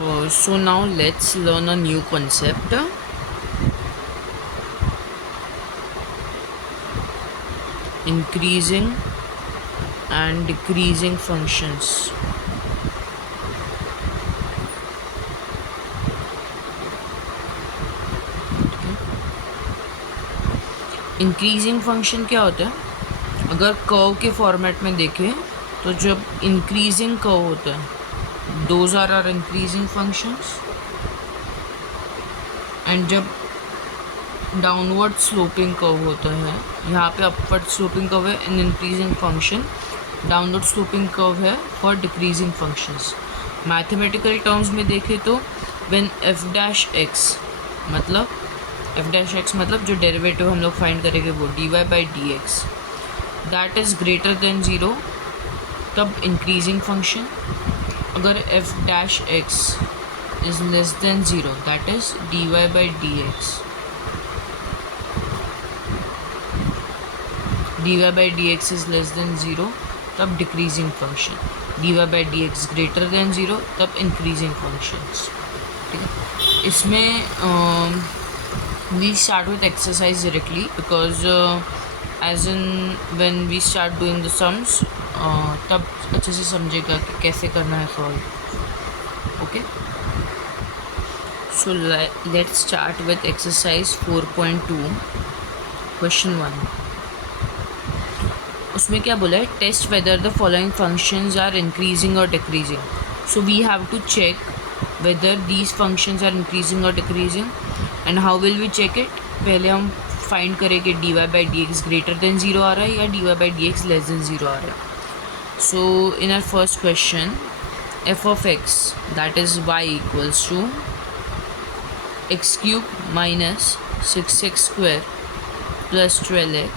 So now let's learn a new concept, increasing and decreasing functions. Increasing function क्या होता है? अगर curve के फॉर्मेट में देखें तो जब इंक्रीजिंग कर्व होता है those are increasing functions, and जब डाउनवर्ड स्लोपिंग कर्व होता है, यहाँ पे अपवर्ड स्लोपिंग कर्व है an increasing function, downward sloping curve है for decreasing functions. Mathematical terms में देखें तो व्हेन एफ डैश एक्स मतलब जो डेरिवेटिव हम लोग फाइंड करेंगे वो dy by D X, that is greater than zero, तब इंक्रीजिंग फंक्शन. अगर F dash X is less than zero, that is dy by D X. dy by D X is less than zero, तब decreasing function. dy by D X greater than zero, तब increasing functions. ठीक है, इसमें we start with exercise directly because as in when we start doing the sums तब अच्छे से समझेगा कि कैसे करना है solve. Okay, so let's start with exercise 4.2 question 1. उसमें क्या बोला है? Test whether the following functions are increasing और decreasing. So we have to check whether these functions are increasing or decreasing. And how will we check it? पहले हम find करेंगे dy by D X greater than zero आ रहा है या dy by D X less than zero आ रहा है. So in our first question f of x that is y equals to x cube minus 6x square plus 12x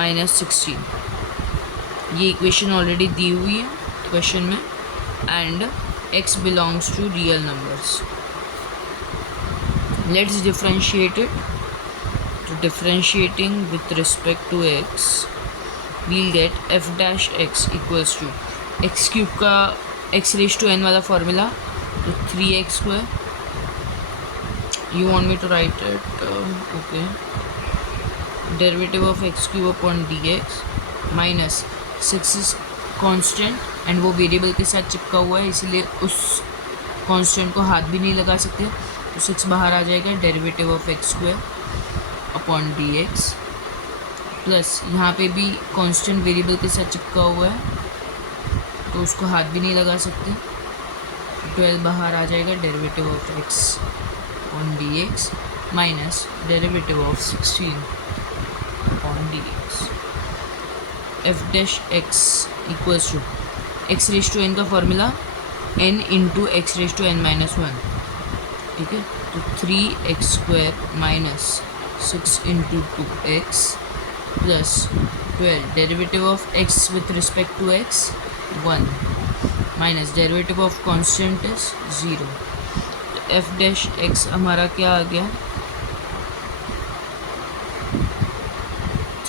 minus 16. ये equation already दी हुई है क्वेश्चन में, and x belongs to real numbers. Let's differentiate it. So differentiating with respect to x, we'll get f dash x equals to x cube का x raised to n वाला formula, तो 3x square. You want me to write it? Okay. Derivative of x cube upon dx minus 6 is constant and वो variable के साथ चिपका हुआ है, इसलिए उस कांस्टेंट को हाथ भी नहीं लगा सकते, तो 6 बाहर आ जाएगा. Derivative of x square upon D x plus यहाँ पे भी कांस्टेंट वेरिएबल के साथ चिपका हुआ है, तो उसको हाथ भी नहीं लगा सकते. 12 बाहर आ जाएगा. Derivative of X upon D X minus derivative of 16 upon D X. F dash x equals to X raise to N का formula n into X raise to N minus one. ठीक है, तो 3x square minus 6 into 2x plus 12. Derivative of x with respect to x 1 minus derivative of constant is 0. तो F dash x हमारा क्या आ गया?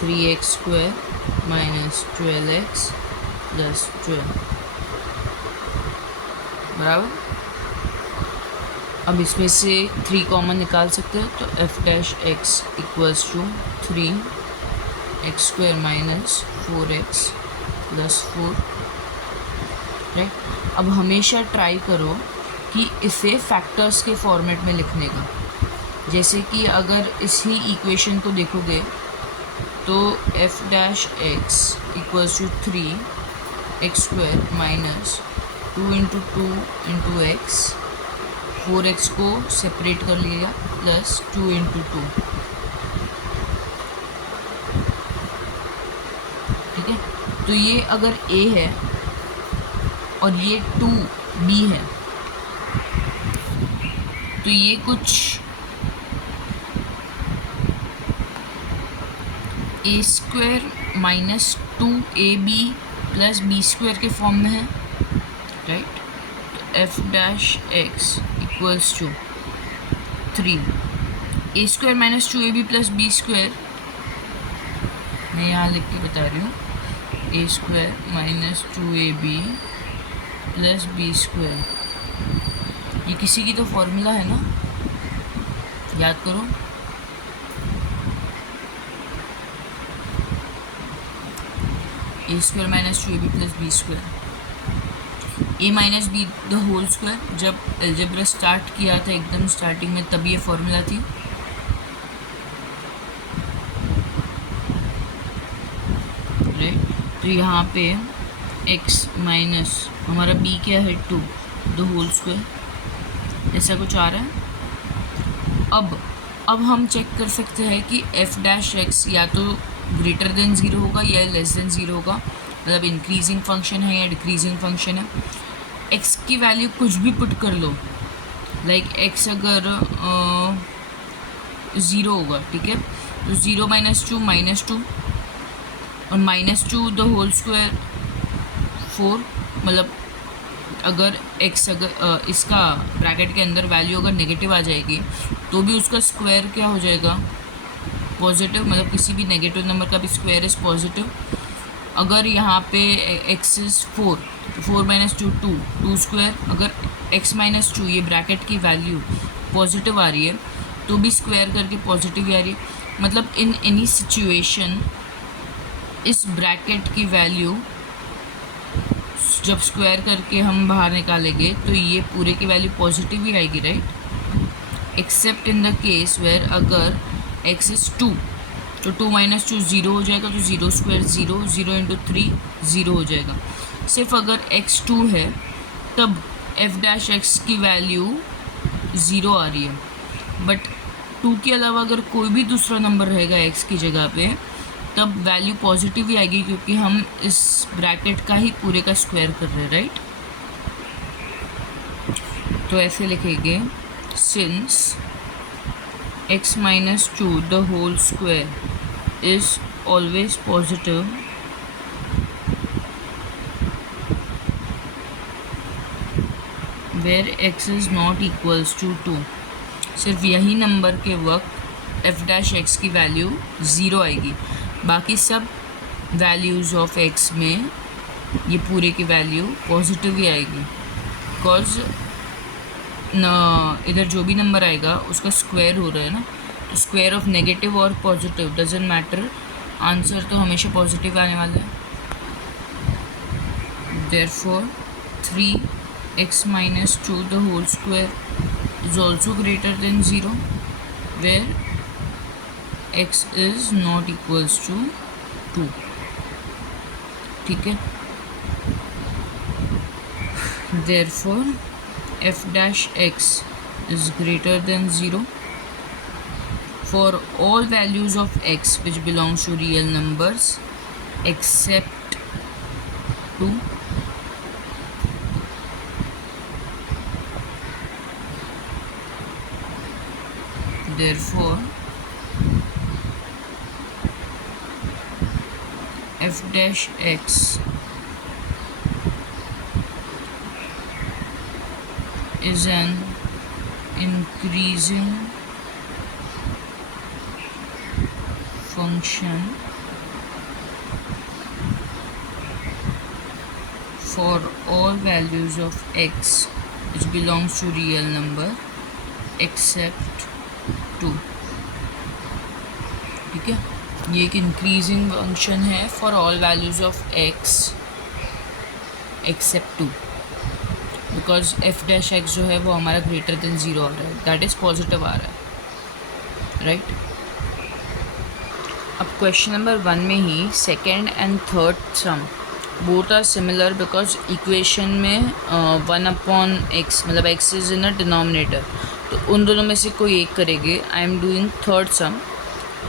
3x square minus 12x plus 12 बराबर. अब इसमें से 3 कॉमन निकाल सकते हैं, तो F dash x equals to 3x square minus 4x plus 4. Right, अब हमेशा ट्राई करो कि इसे फैक्टर्स के फॉर्मेट में लिखने का. जैसे कि अगर इसी इक्वेशन को देखोगे तो F dash x equals to 3x square minus 2 into 2 into x, 4x को सेपरेट कर लिया प्लस 2 इंटू 2. ठीक है, तो ये अगर a है और ये 2b है, तो ये कुछ a square minus 2ab plus b square के फॉर्म में है. राइट, तो F dash x equals to 3 a square minus 2ab plus b square, मैं यहाँ लिख के बता रही हूँ, a square minus 2ab plus b square ये किसी की तो फॉर्मूला है ना, याद करो। A square minus 2ab plus b square, a minus b the whole square. जब अलजेब्रा स्टार्ट किया था एकदम स्टार्टिंग में, तब ये फॉर्मूला थी। राइट, तो यहाँ पे x माइनस हमारा b क्या है 2 द होल स्क्वायर, ऐसा कुछ आ रहा है। अब हम चेक कर सकते हैं कि f डैश x या तो ग्रेटर देन 0 होगा या लेस देन 0 होगा, मतलब इंक्रीजिंग फंक्शन है या डिक्रीजिंग फंक्शन है। x की वैल्यू कुछ भी पुट कर लो, लाइक x अगर 0 होगा, ठीक है, तो 0 माइनस 2 -2 और -2 द होल स्क्वायर 4, मतलब अगर x अगर इसका ब्रैकेट के अंदर वैल्यू अगर नेगेटिव आ जाएगी तो भी उसका स्क्वायर क्या हो जाएगा, पॉजिटिव, मतलब किसी भी नेगेटिव नंबर का भी स्क्वायर इज़ पॉजिटिव। अगर यहाँ पे x इज़ 4, तो 4 माइनस 2 2 स्क्वायर, अगर x माइनस 2 ये ब्रैकेट की वैल्यू पॉजिटिव आ रही है तो भी स्क्वायर करके पॉजिटिव ही आ रही है। मतलब इन एनी सिचुएशन इस ब्रैकेट की वैल्यू जब स्क्वायर करके हम बाहर निकालेंगे तो ये पूरे की वैल्यू पॉजिटिव ही आएगी, right. Except in the case where अगर x इज़ 2, तो 2 माइनस 2 0 हो जाएगा, तो 0 स्क्वायर 0, 0 इंटू 3 0 हो जाएगा। सिर्फ अगर x 2 है तब f डैश x की वैल्यू 0 आ रही है, बट 2 के अलावा अगर कोई भी दूसरा नंबर रहेगा x की जगह पे तब वैल्यू पॉजिटिव ही आएगी, क्योंकि हम इस ब्रैकेट का ही पूरे का स्क्वायर कर रहे हैं, राइट। तो ऐसे लिखेंगे, since x minus 2 the whole square is always positive, where x is not equals to 2, सिर्फ यही नंबर के वक्त f डैश x की वैल्यू 0 आएगी, बाकी सब वैल्यूज़ ऑफ x में ये पूरे की वैल्यू पॉजिटिव ही आएगी, बिकॉज इधर जो भी नंबर आएगा उसका स्क्वायर हो रहा है ना, तो स्क्वायर ऑफ नेगेटिव और पॉजिटिव डजेंट मैटर, आंसर तो हमेशा पॉजिटिव आने वाला है। Therefore 3x minus 2 the whole square is also greater than 0, where x is not equals to 2, ठीक है। Therefore f dash x is greater than 0 for all values of x which belongs to real numbers except 2, therefore f dash x is an increasing function for all values of x which belongs to real number except 2, ठीक है। ये एक increasing function है for all values of x except 2, because f dash x जो है वो हमारा greater than 0 आ रहा है, दैट इज़ पॉजिटिव आ रहा है, राइट। अब क्वेश्चन नंबर 1 में ही second and third sum both are similar, because equation में 1/x मतलब x is in a denominator, तो उन दोनों में से कोई एक करेंगे। I am doing third sum,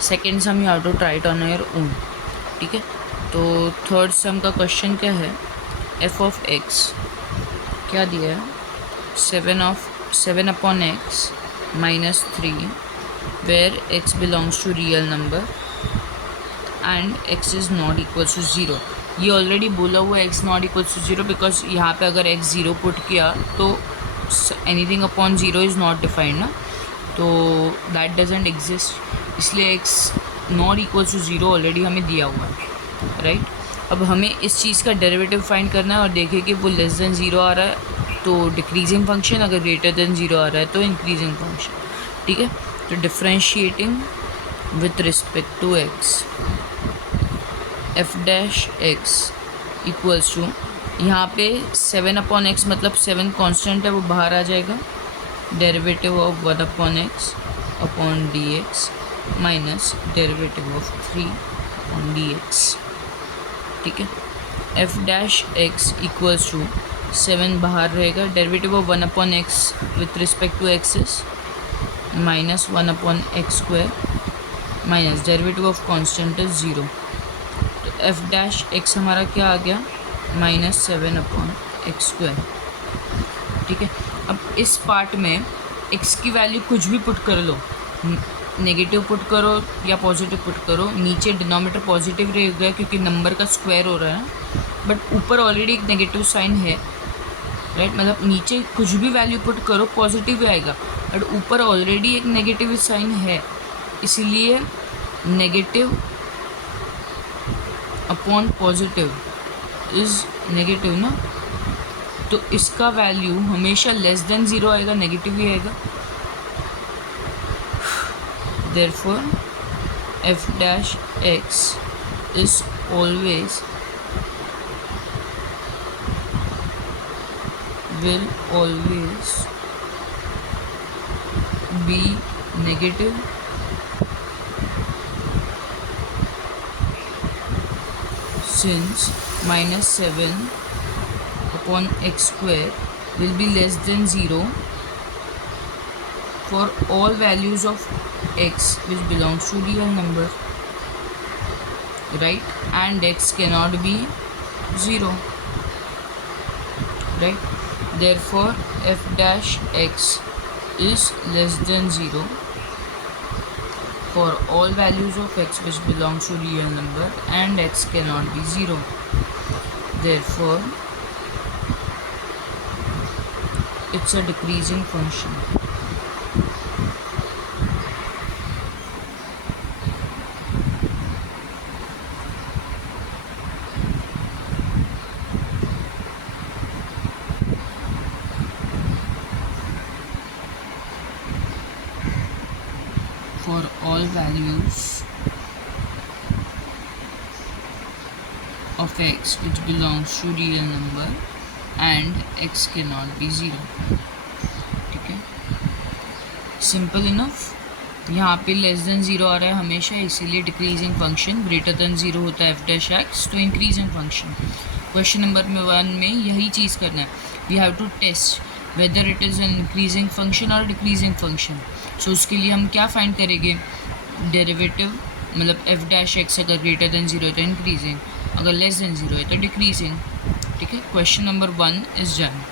second sum you have to try it on your own, ठीक है। तो थर्ड सम का क्वेश्चन क्या है, f ऑफ x क्या दिया है, 7/x minus 3 where x belongs to real number and x is not equals to 0। ये ऑलरेडी बोला हुआ है x not equals to 0, because यहाँ पे अगर x 0 पुट किया तो anything upon 0 is not defined ना, तो दैट डजेंट एग्जिस्ट, इसलिए x not equals to 0 already हमें दिया हुआ है, राइट। अब हमें इस चीज़ का डेरिवेटिव फाइंड करना है और देखें कि वो लेस देन 0 आ रहा है तो डिक्रीजिंग फंक्शन, अगर ग्रेटर देन 0 आ रहा है तो इंक्रीजिंग फंक्शन, ठीक है। तो differentiating with respect to x, F dash x equals to, यहाँ पे 7/x मतलब 7 कांस्टेंट है वो बाहर आ जाएगा, derivative of 1/x upon dx minus derivative of 3/dx, ठीक है। F dash x equals to 7 बाहर रहेगा, derivative of 1/x with respect to x is minus 1/x² minus derivative of constant is 0। तो एफ डैश एक्स हमारा क्या आ गया, -7/x², ठीक है। अब इस पार्ट में x की वैल्यू कुछ भी पुट कर लो, नेगेटिव पुट करो या पॉजिटिव पुट करो, नीचे डिनोमिनेटर पॉजिटिव रहेगा क्योंकि नंबर का स्क्वायर हो रहा है, बट ऊपर ऑलरेडी एक नेगेटिव साइन है, राइट। मतलब नीचे कुछ भी वैल्यू पुट करो पॉजिटिव ही आएगा, बट ऊपर ऑलरेडी एक नेगेटिव साइन है, इसीलिए negative upon positive is negative ना, तो इसका वैल्यू हमेशा लेस देन 0 आएगा, नेगेटिव ही आएगा। Therefore, f dash x is always will always be negative since -7/x² will be less than 0 for all values of x which belongs to real number, right, and x cannot be 0, right. Therefore f dash x is less than 0 for all values of x which belongs to real number and x cannot be 0. Therefore it's a decreasing function. For all values of x which belongs to real number and x cannot be 0, ठीक है। Simple enough. यहाँ पे less than 0 आ रहा है हमेशा, इसीलिए decreasing function, greater than 0 होता है एफ डैश एक्स तो इंक्रीजिंग फंक्शन। क्वेश्चन नंबर 1 में यही चीज़ करना है, we have to test whether it is an increasing function और डिक्रीजिंग फंक्शन। सो उसके लिए हम क्या फाइंड करेंगे, डेरिवेटिव, मतलब एफ डैश एक्स अगर ग्रेटर देन 0 है तो इंक्रीजिंग, अगर लेस देन 0 है तो डिक्रीजिंग, ठीक है। Question number 1 is done.